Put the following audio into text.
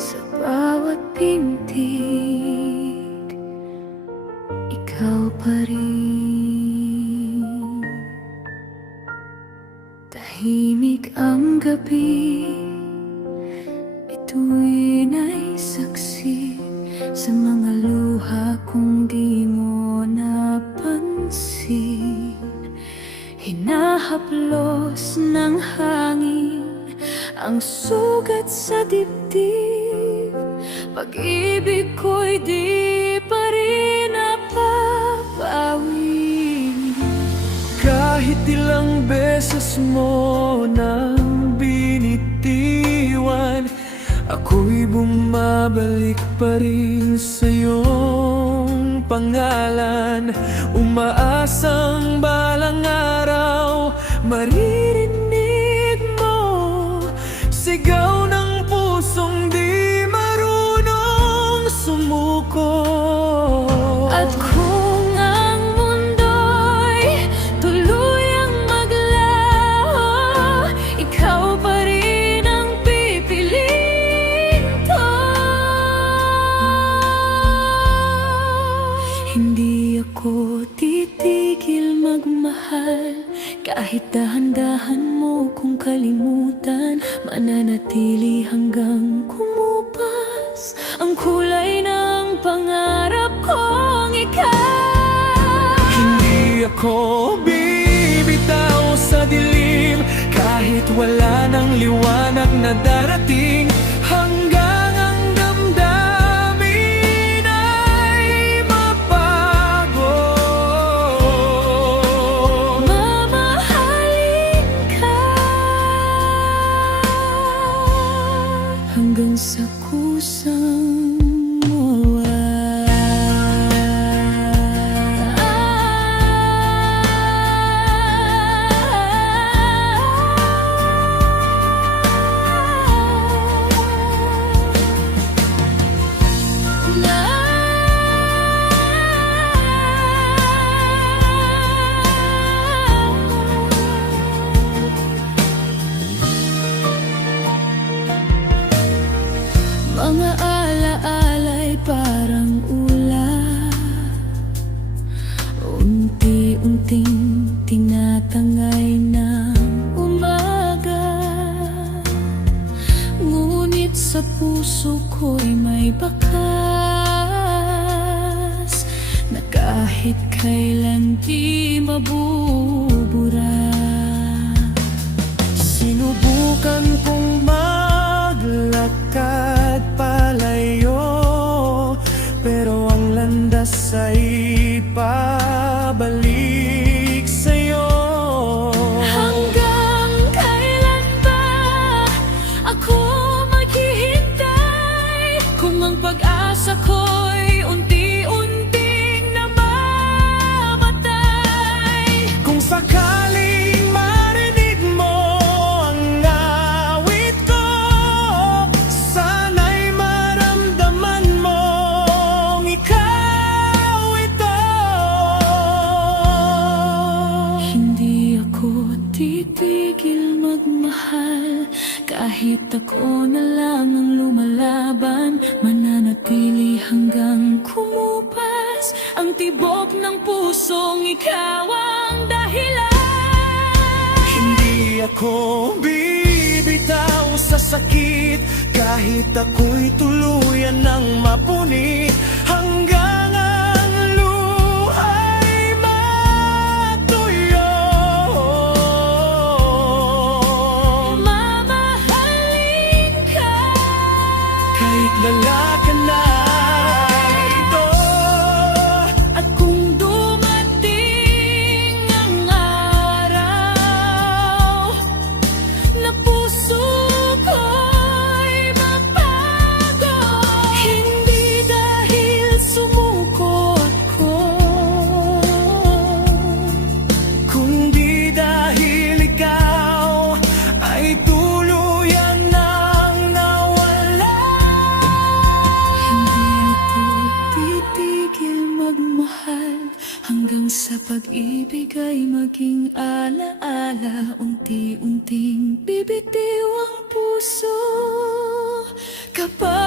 Sa bawat pintig, ikaw pa rin. Tahimik ang gabi, bituin ay saksi sa mga luha kung di mo napansin. Hinahaplos ng hangin ang sugat sa dibdib. Pag-ibig ko'y di pa rin napapawi. Kahit ilang beses mo nang binitiwan, ako'y bumabalik pa rin sa iyong pangalan. Umaasang balang araw maririnig mo sigaw ng pusong di marunong sumuko. At kung ang mundo'y tuluyang maglaho, ikaw pa rin ang pipiliin ko. Hindi ako titigil magmahal, kahit dahan-dahan mo kung kalimutan. Mananatili hanggang kumupas ang kulay ng pangarap kong ikaw. Hindi ako bibitaw sa dilim, kahit wala ng liwanag na darating. Hanggang ang damdamin ay mabago. Mamahalin ka hanggang sa kusang mga ala-ala'y parang ulan, unti-unting tinatangay ng umaga. Ngunit sa puso ko'y may bakas na kahit kailan di mabubura. Sinubukan kong maglakad palayo, pero ang landas ay pabalik sa'yo. Hanggang kailan ba ako maghihintay, kung ang pag-asa ko'y unti-unting namamatay? Kung sakaling marinig mo ang awit ko, sana'y maramdaman mong ikaw ito. Hindi ako titigil magmahal, kahit ako na lang ang lumalaban. Mananatili hanggang kumupas ang tibok ng pusong ikaw ang dahilan. Hindi ako bibitaw sa sakit, kahit ako'y tuluyan ng mapuni. Hanggang ang luha'y matuyo. Mamahalin ka Kahit dala ka na ito. at kung dumating ang araw na puso ko'y mapago, hindi dahil sumuko ako, Kundi dahil ikaw ay tuluyang nang nawala. hindi ako titigil magmahal hanggang sa pag-ibig ay maging ala-ala. Unti-unting bibitiw ang puso kapag